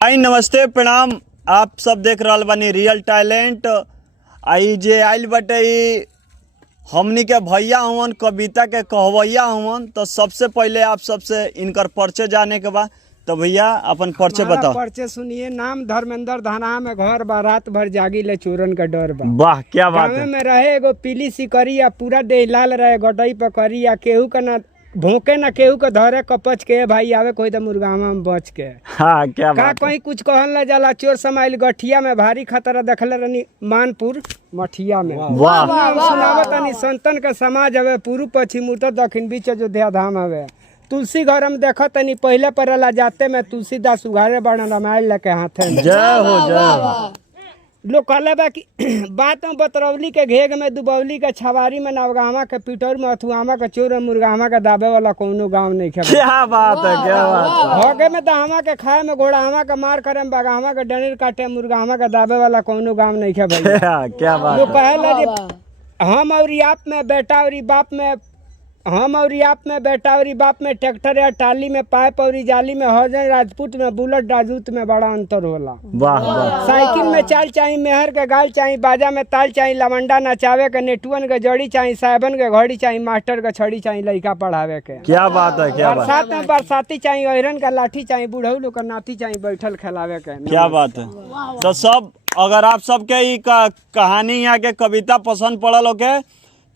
हाय नमस्ते प्रणाम। आप सब देख रहल बानी रियल टैलेंट। आई जे आइल बटे हमनी के भैया हुवन, कविता के कहवैया हुवन। तो सबसे पहले आप सबसे इनकर परिचय जाने के बाद तो भैया अपन परिचय बताओ। परिचय सुनिए। नाम धर्मेंद्र धाना में घर बा, रात भर जागी ले चोरन का डर बा। वाह क्या बात गाँव है। में रहे एगो पीली सिकरिया, पूरा देह लाल रहे गटई पकड़िया। केहू का ना भोंके ना केहू के धरे कपच के भाई आवे कोई तो मुर्गामा में बच के। हाँ क्या का बात है। कहीं कुछ कहल ना जाला। चोर समाइल गठिया में भारी खतरा देखले रहनी मानपुर मठिया में। वाह सुनावत तनी संतन के समाज हवे, पूर्व पश्चिम उत्तर दक्षिण बीच अयोध्या धाम हवे। तुलसी घर में देखा तनी पहले परला जाते में तुलसीदास उघारे बड़ा रामायण लेके हाथे में। जय हो जय हो। लोग कहले बा कि बात में बतरौली के घेग में दुबौली के छवारी में नवगामा के पिटौर में अथुआमा के चोर मुर्गामा के दाबे वाला कोनो गांव नहीं खेल। क्या बात है क्या बात है। होगे में दहामा के खाए में घोड़ामा के मार करे में बगामा के डनेर काटे मुर्गामा के दाबे वाला कोनो गांव नहीं खे भाई। क्या बात लोग है। कहेला जे हम और आप में बेटा और बाप में, हम और आप में बेटा और बाप में ट्रैक्टर या टाली में पाइप और जाली में हौजन राजपूत में बुलेट राजूत में बड़ा अंतर होला। वाह वाह। साइकिल में चाल चाहिए, मेहर के गाल चाहिए, बाजा में ताल चाहिए, लवंडा नचावे के, नेटुअन के जड़ी चाहिए, साहबन के घड़ी चाहिए, मास्टर के छड़ी चाहिए, लड़का पढ़ावे के। क्या बात है क्या बात है। बरसात में बरसाती चाहिए, अहिरन का लाठी चाहिए, बुढ़ऊ लोग का नाती चाहिए, बैठल खिलावे के। क्या बात है। तो सब अगर आप सबके ई कहानी यहाँ के कविता पसंद पड़ल होके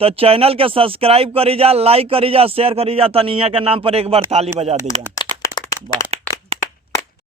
तो चैनल के सब्सक्राइब करी जा, लाइक करी जा, शेयर करी जा। तनिया के नाम पर एक बार ताली बजा दी जा। वाह।